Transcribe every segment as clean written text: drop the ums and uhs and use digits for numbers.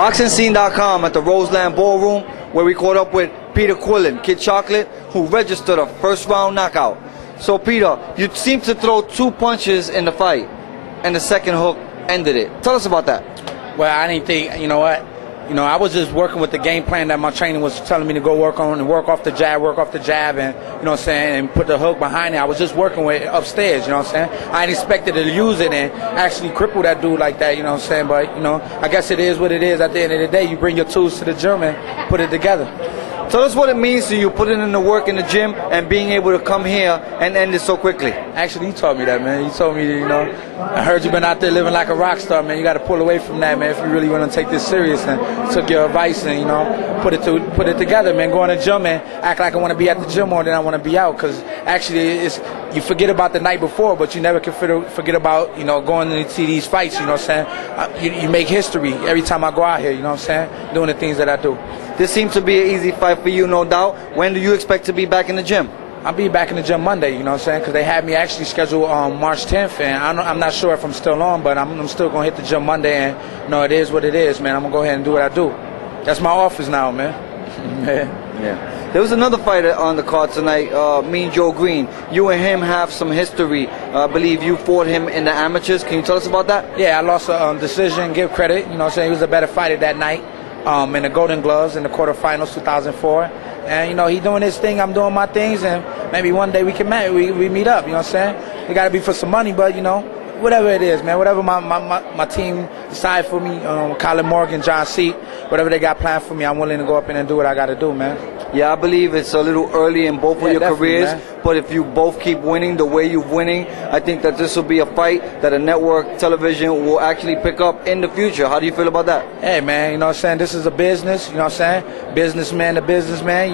BoxingScene.com at the Roseland Ballroom, where we caught up with Peter Quillin, Kid Chocolate, who registered a first-round knockout. So, Peter, you seemed to throw 2 punches in the fight, and the second hook ended it. Tell us about that. Well, I didn't think, you know what? I was just working with the game plan that my trainer was telling me to go work on and work off the jab, and, you know what I'm saying, and put the hook behind it. I was just working with it upstairs, you know what I'm saying? I didn't expect to use it and actually cripple that dude like that, you know what I'm saying? But, I guess it is what it is. At the end of the day, you bring your tools to the gym and put it together. Tell us what it means to you, putting in the work in the gym and being able to come here and end it so quickly. Actually, you told me that, man. You told me, I heard you've been out there living like a rock star, man. You got to pull away from that, man, if you really want to take this serious. And took your advice and, put it together, man. Go in the gym and act like I want to be at the gym more than I want to be out. Because actually, you forget about the night before, but you never can forget about, going to see these fights, you know what I'm saying? You make history every time I go out here, you know what I'm saying? Doing the things that I do. This seems to be an easy fight for you, no doubt. When do you expect to be back in the gym? I'll be back in the gym Monday, you know what I'm saying? Because they had me actually scheduled on March 10th, and I'm not sure if I'm still on, but I'm still going to hit the gym Monday, and, it is what it is, man. I'm going to go ahead and do what I do. That's my office now, man. Yeah. There was another fighter on the card tonight, Mean Joe Green. You and him have some history. I believe you fought him in the amateurs. Can you tell us about that? Yeah, I lost a decision, give credit. You know what I'm saying? He was a better fighter that night. In the Golden Gloves in the quarterfinals 2004, and he doing his thing, I'm doing my things, and maybe one day we can we meet up. You know what I'm saying? It got to be for some money, but whatever it is, man, whatever my team decide for me, Colin Morgan, John Seat, whatever they got planned for me, I'm willing to go up in and do what I got to do, man. Yeah, I believe it's a little early in both of your careers, man. But if you both keep winning the way you're winning, I think that this will be a fight that a network television will actually pick up in the future. How do you feel about that? Hey, man, you know what I'm saying? This is a business, you know what I'm saying? Businessman to businessman,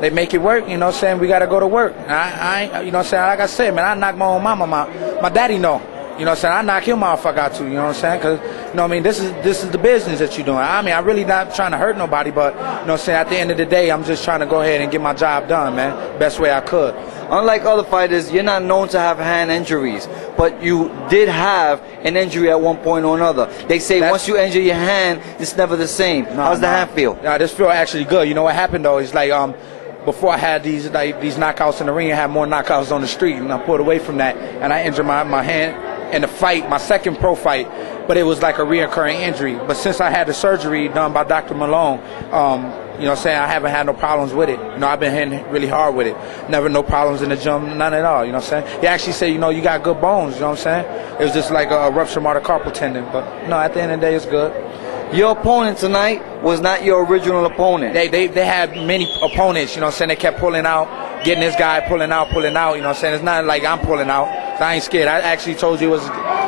they make it work, you know what I'm saying? We got to go to work. I you know what I'm saying? Like I said, man, I knock my own mama, my daddy know. You know what I'm saying? I knock him off if I got to, you know what I'm saying? Because, this is the business that you're doing. I mean, I'm really not trying to hurt nobody, but, you know what I'm saying? At the end of the day, I'm just trying to go ahead and get my job done, man, best way I could. Unlike other fighters, you're not known to have hand injuries, but you did have an injury at one point or another. They say once you injure your hand, it's never the same. How's the hand feel? Yeah, this feel actually good. You know what happened, though? It's like, before I had these knockouts in the ring, I had more knockouts on the street, and I pulled away from that, and I injured my hand in the fight, my second pro fight, but it was like a reoccurring injury. But since I had the surgery done by Dr. Malone, you know what I'm saying, I haven't had no problems with it. I've been hitting really hard with it. Never no problems in the gym, none at all, you know what I'm saying? He actually said, you got good bones, you know what I'm saying? It was just like a ruptured metacarpal tendon, but at the end of the day, it's good. Your opponent tonight was not your original opponent. They had many opponents, you know what I'm saying? They kept pulling out, getting this guy pulling out, you know what I'm saying? It's not like I'm pulling out, so I ain't scared. I actually told you it was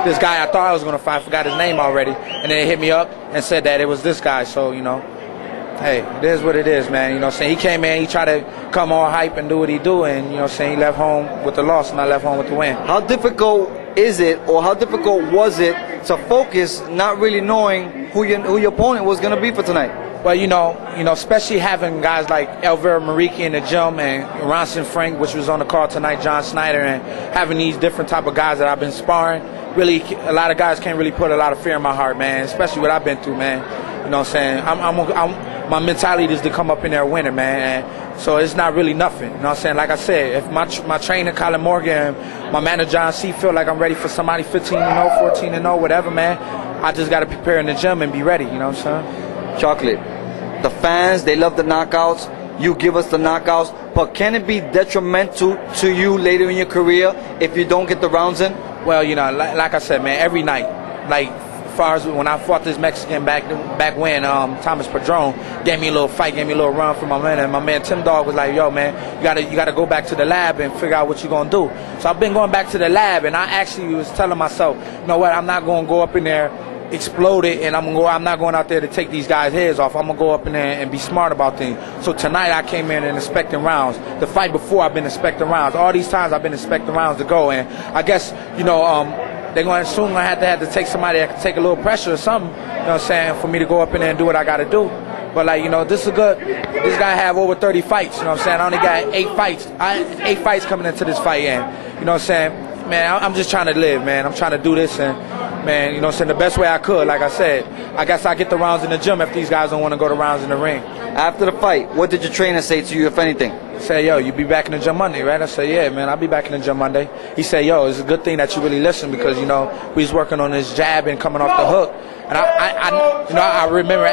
this guy I thought I was going to fight. I forgot his name already. And then they hit me up and said that it was this guy, so, hey, it is what it is, man. You know what I'm saying? He came in, he tried to come all hype and do what he do, and, you know what I'm saying, he left home with the loss, and I left home with the win. How difficult is it, or how difficult was it to focus not really knowing who your opponent was going to be for tonight? Well, especially having guys like Elvira Mariki in the gym and Ronson Frank, which was on the card tonight, John Snyder, and having these different type of guys that I've been sparring, really, a lot of guys can't really put a lot of fear in my heart, man, especially what I've been through, man. You know what I'm saying? My mentality is to come up in there winning, man. And so it's not really nothing. You know what I'm saying? Like I said, if my trainer, Colin Morgan, and my manager, John C., feel like I'm ready for somebody 15-0, 14-0, whatever, man, I just got to prepare in the gym and be ready. You know what I'm saying? Chocolate, the fans, they love the knockouts. You give us the knockouts. But can it be detrimental to you later in your career if you don't get the rounds in? Well, like I said, man, every night, like, as far as when I fought this Mexican back when, Thomas Padron gave me a little fight, gave me a little run for my man, and my man Tim Dog was like, yo, man, you gotta go back to the lab and figure out what you're gonna do. So I've been going back to the lab, and I actually was telling myself, you know what, I'm not gonna go up in there, explode it, and I'm not going out there to take these guys' heads off. I'm gonna go up in there and be smart about things. So tonight I came in and inspecting rounds. The fight before, I've been inspecting rounds. All these times I've been inspecting rounds to go, and I guess, they're going to soon have to take somebody that can take a little pressure or something, you know what I'm saying, for me to go up in there and do what I got to do. But, this guy have over 30 fights, you know what I'm saying? I only got 8 fights. 8 fights coming into this fight, and, you know what I'm saying? Man, I'm just trying to live, man. I'm trying to do this, and, man, you know what I'm saying, the best way I could. Like I said, I guess I get the rounds in the gym if these guys don't want to go to rounds in the ring. After the fight, what did your trainer say to you, if anything? Say, yo, you be back in the gym Monday, right? I said, yeah, man, I'll be back in the gym Monday. He said, yo, it's a good thing that you really listen because, you know, we was working on this jab and coming off the hook. And I remember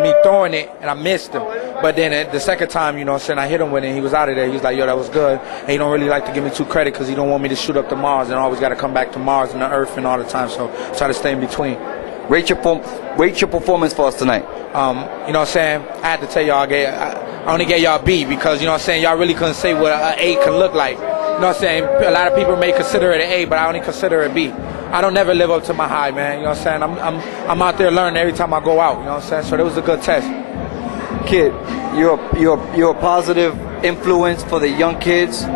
me throwing it and I missed him. But then the second time, you know what I'm saying, I hit him with it and he was out of there. He was like, yo, that was good. And he don't really like to give me too credit because he don't want me to shoot up to Mars and I always got to come back to Mars and the Earth and all the time. So try to stay in between. Rate your performance for us tonight. You know what I'm saying? I had to tell y'all, I only gave y'all B because, you know what I'm saying, y'all really couldn't say what an A can look like. You know what I'm saying? A lot of people may consider it an A, but I only consider it B. I don't never live up to my high, man. You know what I'm saying? I'm out there learning every time I go out. You know what I'm saying? So it was a good test. Kid, you're a positive influence for the young kids.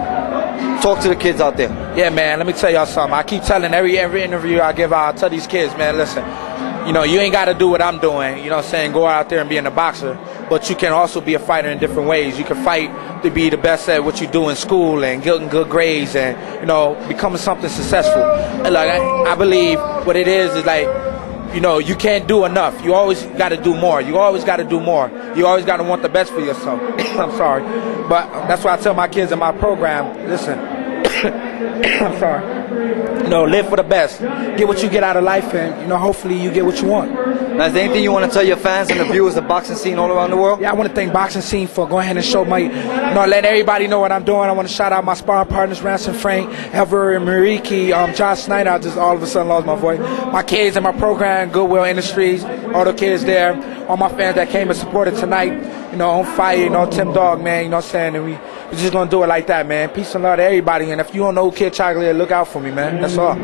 Talk to the kids out there. Yeah, man. Let me tell y'all something. I keep telling every interview I give out, I tell these kids, man, listen. You know, you ain't got to do what I'm doing, you know what I'm saying, go out there and be a boxer, but you can also be a fighter in different ways. You can fight to be the best at what you do in school and getting good grades and, you know, becoming something successful. And like, I believe what it is like, you know, you can't do enough. You always got to do more. You always got to do more. You always got to want the best for yourself. I'm sorry. But that's why I tell my kids in my program, listen, I'm sorry. You know, live for the best. Get what you get out of life, and you know, hopefully you get what you want. Now, is there anything you want to tell your fans and the viewers of the boxing scene all around the world? Yeah, I want to thank boxing scene for going ahead and show my, you know, let everybody know what I'm doing. I want to shout out my sparring partners, Ransom Frank, Elver and Mariki, John Snyder. I just all of a sudden lost my voice. My kids in my program, Goodwill Industries, all the kids there, all my fans that came and supported tonight. You know, OnFire, you know, Tim Dog, man. You know what I'm saying? And we're just gonna do it like that, man. Peace and love to everybody. And if you don't know who Kid Chocolate, look out for me, man. That's all.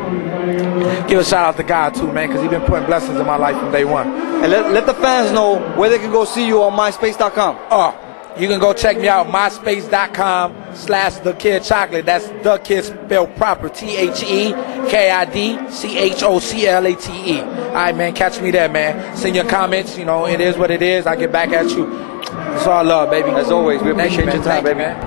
Give a shout out to God too, man, because he's been putting blessings in my life from day one. And let the fans know where they can go see you on myspace.com. Oh, you can go check me out, myspace.com/TheKidChocolate. That's the kid spelled proper, TheKidChoclate. All right, man, catch me there, man. Send your comments. You know, it is what it is. I get back at you. It's all love, baby. As always, we appreciate your time, baby. Man.